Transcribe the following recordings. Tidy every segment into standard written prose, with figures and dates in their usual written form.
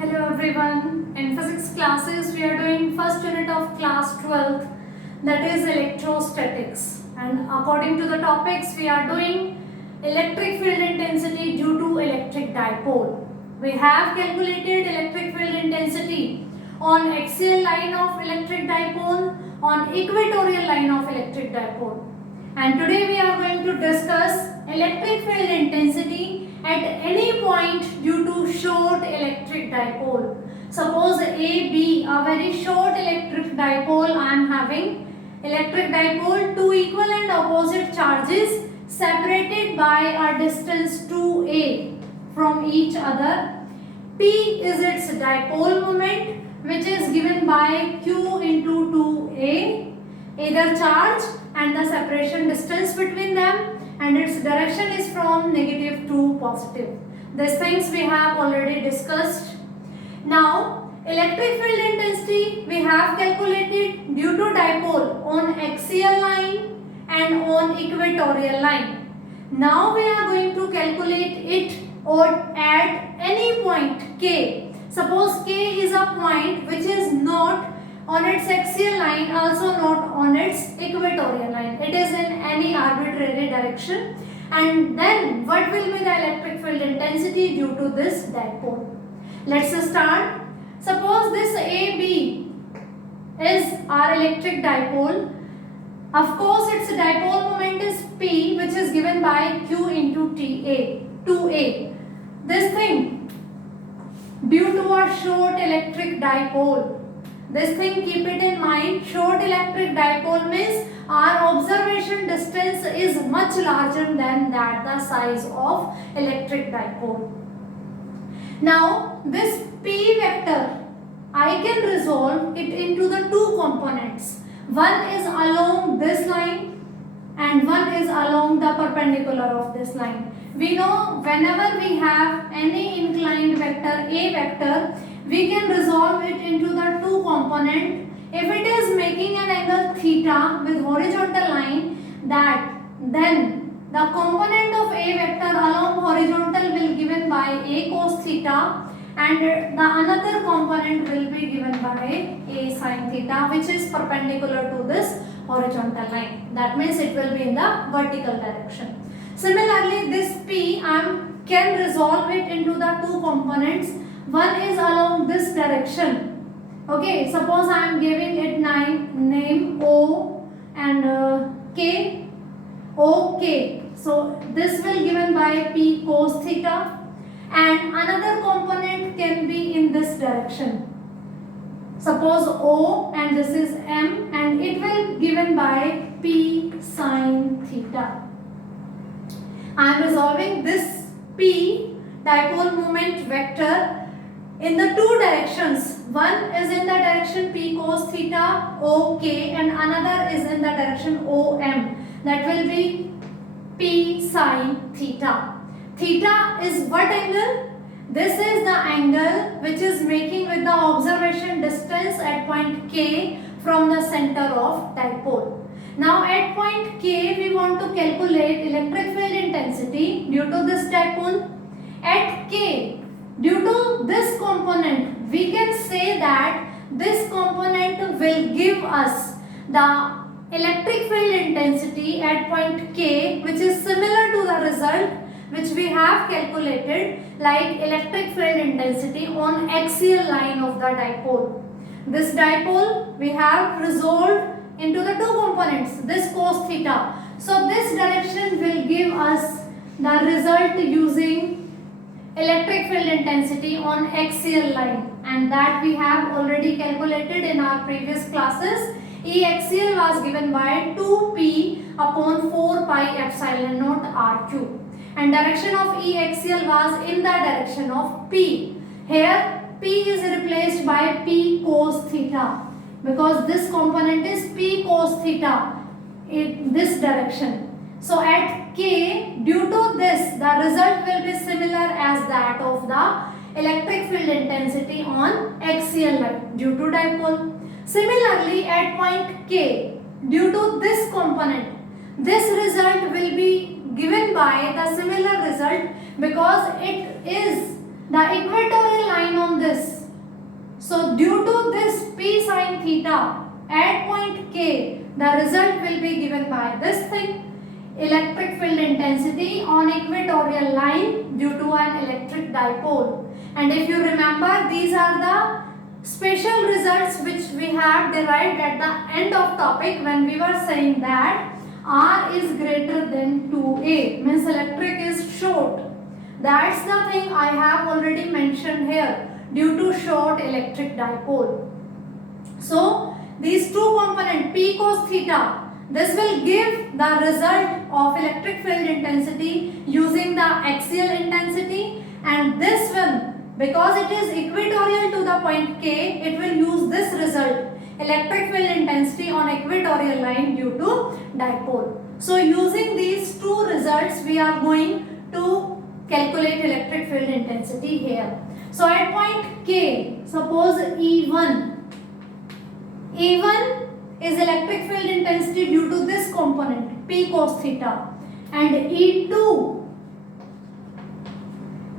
Hello everyone. In physics classes we are doing first unit of class 12, that is electrostatics, and according to the topics we are doing electric field intensity due to electric dipole. We have calculated electric field intensity on axial line of electric dipole, on equatorial line of electric dipole, and today we are going to discuss electric field intensity at any point due to short electric dipole. Suppose AB, a very short electric dipole, I am having electric dipole, two equal and opposite charges separated by a distance 2a from each other. P is its dipole moment, which is given by Q into 2a, either charge and the separation distance between them, and its direction is from negative to positive. These things we have already discussed. Now, electric field intensity we have calculated due to dipole on axial line and on equatorial line. Now we are going to calculate it at any point K. Suppose K is a point which is not on its axial line, also not on its equatorial line. It is in any arbitrary direction. And then what will be the electric field intensity due to this dipole? Let's start. Suppose this AB is our electric dipole. Of course, its dipole moment is P, which is given by Q into 2A. This thing, due to a short electric dipole, this thing keep it in mind, short electric dipole means our observation distance is much larger than the size of electric dipole. Now this P vector, I can resolve it into the two components. One is along this line and one is along the perpendicular of this line. We know whenever we have any inclined vector, A vector, we can resolve it into the two component. If it is making an angle theta with horizontal line, then the component of A vector along horizontal will be given by A cos theta, and the another component will be given by A sin theta, which is perpendicular to this horizontal line. That means it will be in the vertical direction. Similarly, this P can resolve it into the two components. One is along this direction. Okay, suppose I am giving it name O and K, OK. So this will given by P cos theta, and another component can be in this direction. Suppose O and this is M, and it will given by P sin theta. I am resolving this P dipole moment vector in the two directions. One is in the direction P cos theta OK, and another is in the direction OM. That will be P sin theta. Theta is what angle? This is the angle which is making with the observation distance at point K from the center of dipole. Now at point K we want to calculate electric field intensity due to this dipole. At K, due to this component, we can say that this component will give us the electric field intensity at point K, which is similar to the result which we have calculated, like electric field intensity on axial line of the dipole. This dipole we have resolved into the two components, this cos theta. So this direction will give us the result using electric field intensity on axial line, and that we have already calculated in our previous classes. E axial was given by 2p upon 4 pi epsilon naught r cube, and direction of E axial was in the direction of P. Here P is replaced by P cos theta, because this component is P cos theta in this direction. So at K, due to this, the result will be similar as that of the electric field intensity on axial line due to dipole. Similarly, at point K, due to this component, this result will be given by the similar result because it is the equatorial line on this. So due to this P sin theta at point K, the result will be given by this thing, electric field intensity on equatorial line due to an electric dipole. And if you remember, these are the special results which we have derived at the end of topic when we were saying that R is greater than 2A, means electric is short. That's the thing I have already mentioned here, due to short electric dipole. So these two components P cos theta, this will give the result of electric field intensity using the axial intensity, and this one, because it is equatorial to the point K, it will use this result, electric field intensity on equatorial line due to dipole. So using these two results, we are going to calculate electric field intensity here. So at point K, suppose E1 is electric field intensity due to this component P cos theta, and E2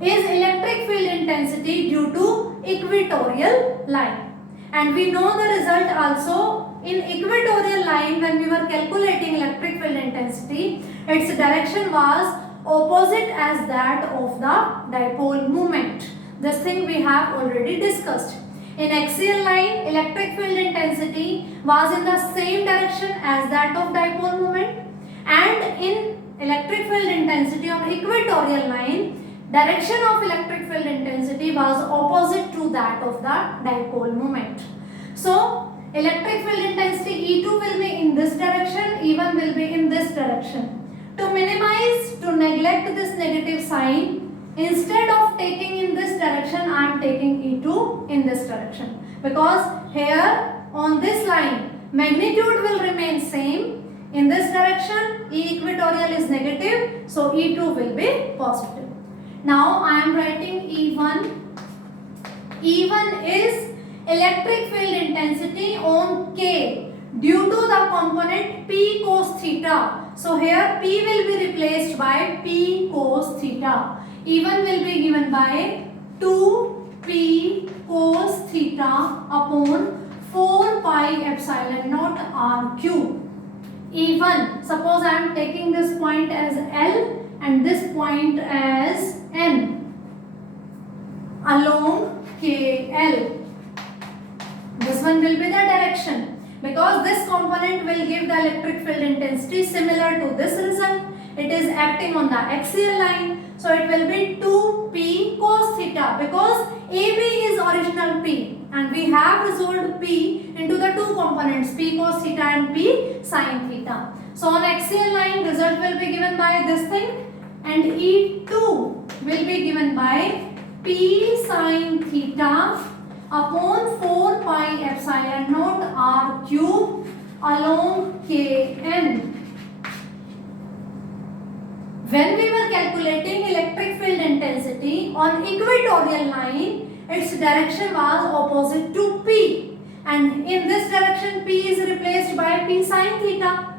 is electric field intensity due to equatorial line. And we know the result also in equatorial line. When we were calculating electric field intensity, its direction was opposite as that of the dipole moment. This thing we have already discussed. In axial line, electric field intensity was in the same direction as that of dipole moment, and in electric field intensity on equatorial line, direction of electric field intensity was opposite to that of the dipole moment. So electric field intensity E2 will be in this direction, E1 will be in this direction. To minimize, to neglect this negative sign, instead of taking in this direction, I am taking E2 in this direction, because here on this line magnitude will remain same. In this direction E equatorial is negative, so E2 will be positive. Now I am writing E1. E1 is electric field intensity on K due to the component P cos theta. So here P will be replaced by P cos theta. E1 will be given by 2P cos theta upon 4 pi epsilon naught R cube. E1, suppose I am taking this point as L and this point as N along KL. This one will be the direction, because this component will give the electric field intensity similar to this result. It is acting on the axial line, so it will be 2P cos theta, because AB is original P and we have resolved P into the two components P cos theta and P sin theta. So on axial line, result will be given by this thing, and E2 will be given by P sin theta upon 4 pi epsilon naught R cube along Kn. When we were calculating electric field intensity on equatorial line, its direction was opposite to P, and in this direction P is replaced by P sin theta.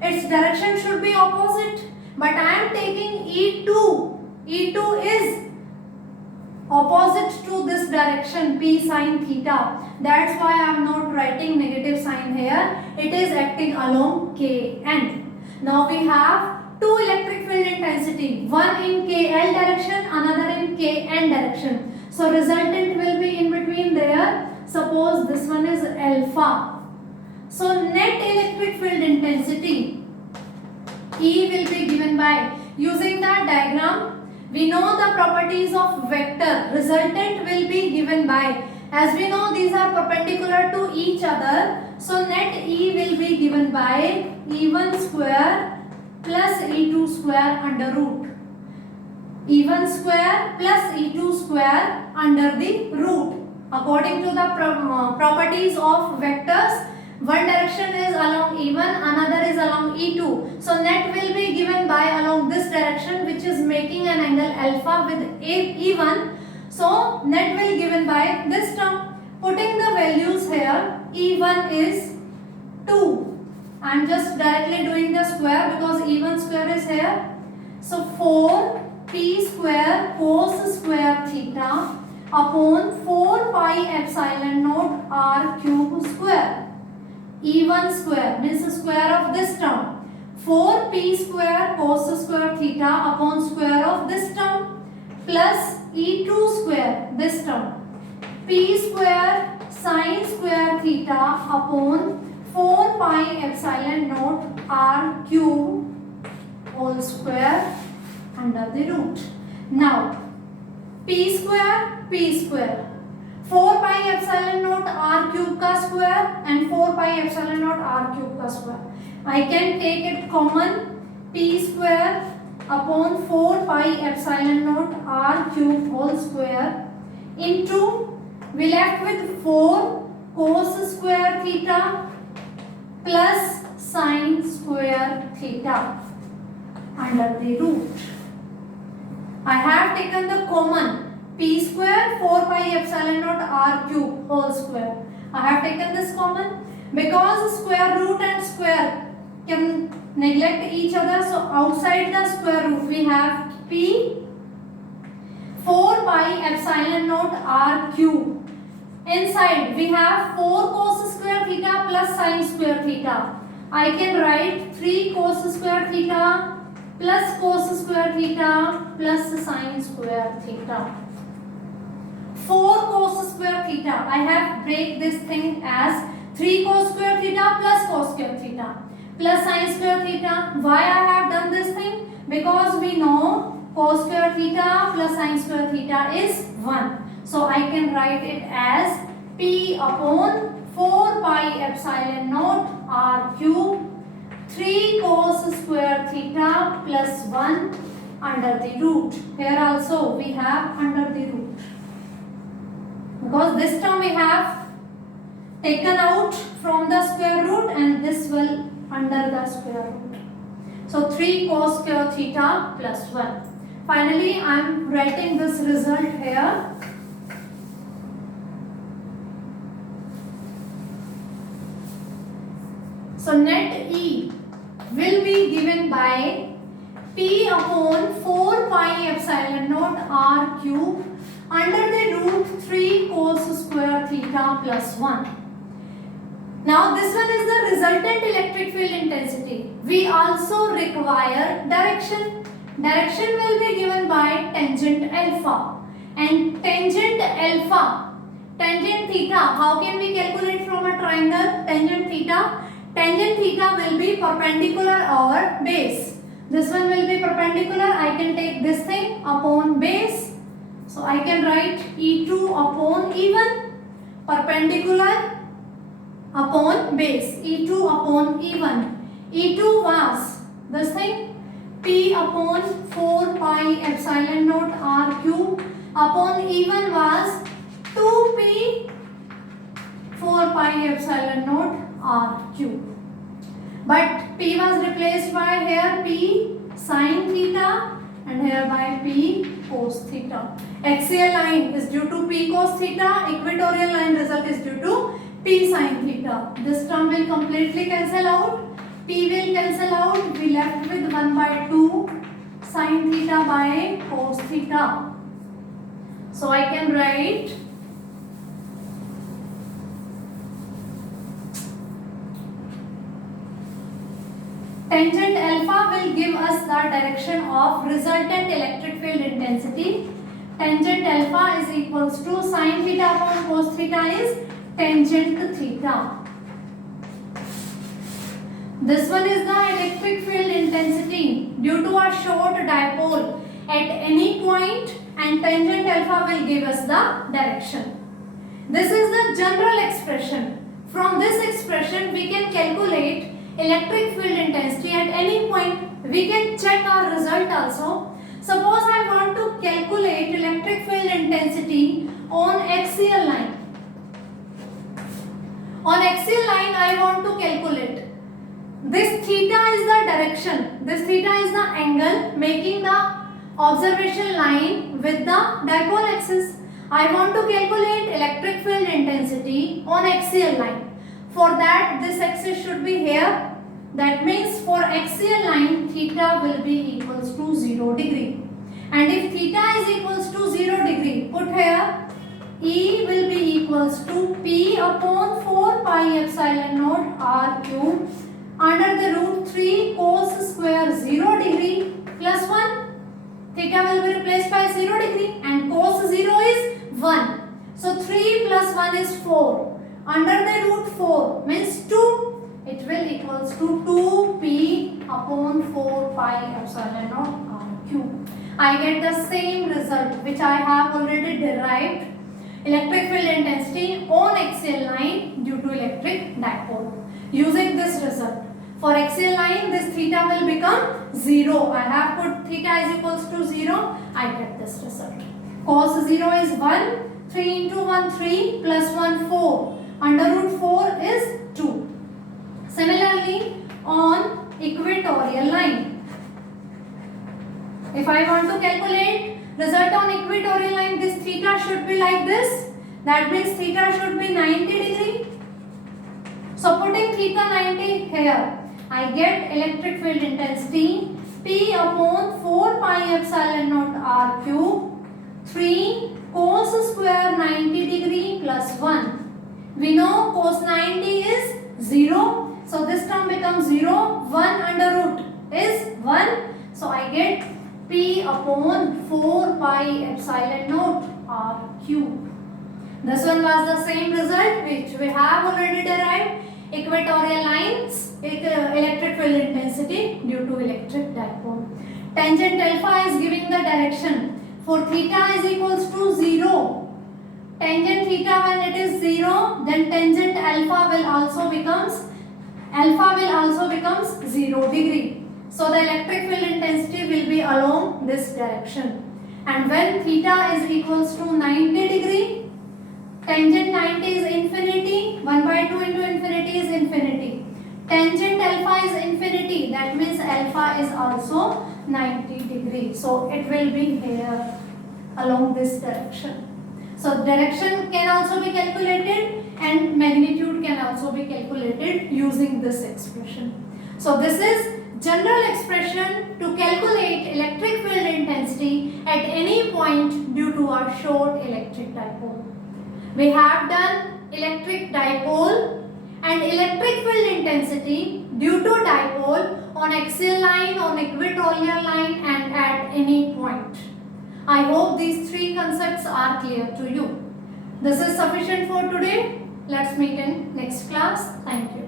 Its direction should be opposite, but I am taking E2. E2 is opposite to this direction P sin theta. That's why I am not writing negative sign here. It is acting along Kn. Now we have two electric field intensity, one in KL direction, another in Kn direction. So resultant will be in between there. Suppose this one is alpha. So net electric field intensity E will be given by, using the diagram, we know the properties of vector. Resultant will be given by, as we know these are perpendicular to each other, so net E will be given by E1 square plus E2 square under root. E1 square plus E2 square under the root. According to the properties of vectors, one direction is along E1, another is along E2. So net will be given by along this direction, which is making an angle alpha with E1. So net will given by this term. Putting the values here, E1 is 2. I am just directly doing the square because E1 square is here. So 4 P square cos square theta theta upon 4 pi epsilon naught r cube square. E1 square means the square of this term. 4p square cos square theta upon square of this term plus E2 square this term. P square sin square theta upon 4 pi epsilon naught r cube whole square under the root. Now p square 4 pi epsilon naught r cube ka square and 4 pi epsilon naught r cube ka square. I can take it common. P square upon 4 pi epsilon naught r cube whole square into, we left with 4 cos square theta plus sin square theta under the root. I have taken the common. P square 4 pi epsilon naught r cube whole square. I have taken this common because square root and square can neglect each other. So outside the square root we have P 4 pi epsilon naught r cube. Inside we have 4 cos square theta plus sin square theta. I can write 3 cos square theta plus cos square theta plus sin square theta. 4 cos square theta. I have break this thing as 3 cos square theta plus cos square theta plus sin square theta. Why I have done this thing? Because we know cos square theta plus sin square theta is 1. So I can write it as P upon 4 pi epsilon naught r cube 3 cos square theta plus 1 under the root. Here also we have under the root. Because this term we have taken out from the square root and this will under the square root. So 3 cos square theta plus 1. Finally, I am writing this result here. So net E will be given by P upon 4 pi epsilon naught r cube under the root 3 cos square theta plus 1. Now this one is the resultant electric field intensity. We also require direction. Direction will be given by tangent alpha. And tangent alpha, tangent theta, how can we calculate from a triangle? Tangent theta. Tangent theta will be perpendicular over base. This one will be perpendicular. I can take this thing upon base. So I can write E2 upon E1, perpendicular upon base. E2 upon E1. E2 was this thing P upon 4 pi epsilon naught r cube upon E1 was 2P 4 pi epsilon naught r cube. But P was replaced by here P sin theta and here by P cos theta. Axial line is due to P cos theta. Equatorial line result is due to P sin theta. This term will completely cancel out. P will cancel out. We left with 1 by 2 sin theta by cos theta. So I can write tangent alpha will give us the direction of resultant electric field intensity. Tangent alpha is equals to sin theta upon cos theta is tangent theta. This one is the electric field intensity due to a short dipole at any point, and tangent alpha will give us the direction. This is the general expression. From this expression we can calculate electric field intensity at any point. We can check our result also. Suppose I want to calculate electric field intensity on axial line. On axial line I want to calculate. This theta is the direction. This theta is the angle making the observation line with the dipole axis. I want to calculate electric field intensity on axial line. For that this axis should be here. That means for axial line theta will be equals to 0 degree. And if theta is equals to 0 degree, put here E will be equals to P upon 4 pi epsilon naught R cube under the root 3 cos square 0 degree plus 1. Theta will be replaced by 0 degree and cos 0 is 1. So 3 plus 1 is 4. Under the root 4 means 2. It will equals to 2p upon 4 pi epsilon naught R cube. I get the same result which I have already derived. Electric field intensity on axial line due to electric dipole. Using this result, for axial line this theta will become 0. I have put theta is equals to 0. I get this result. Cos 0 is 1. 3 into 1 3 plus 1 4. Under root 4 is 2. Similarly, on equatorial line, if I want to calculate result on equatorial line, this theta should be like this. That means theta should be 90 degree. So putting theta 90 here, I get electric field intensity P upon 4 pi epsilon naught R cube 3 cos square 90 degree plus 1. We know cos 90 is 0. So this term becomes 0. 1 under root is 1. So I get P upon 4 pi epsilon naught R cube. This one was the same result which we have already derived. Equatorial lines, electric field intensity due to electric dipole. Tangent alpha is giving the direction. For theta is equals to 0. Tangent theta when it is 0, then tangent alpha will also becomes 0 degree. So the electric field intensity will be along this direction. And when theta is equals to 90 degree, tangent 90 is infinity, 1 by 2 into infinity is infinity. Tangent alpha is infinity, that means alpha is also 90 degree. So it will be here along this direction. So direction can also be calculated and magnitude can also be calculated using this expression. So this is general expression to calculate electric field intensity at any point due to a short electric dipole. We have done electric dipole and electric field intensity due to dipole on axial line, on equatorial line and at any point. I hope these three concepts are clear to you. This is sufficient for today. Let's meet in next class. Thank you.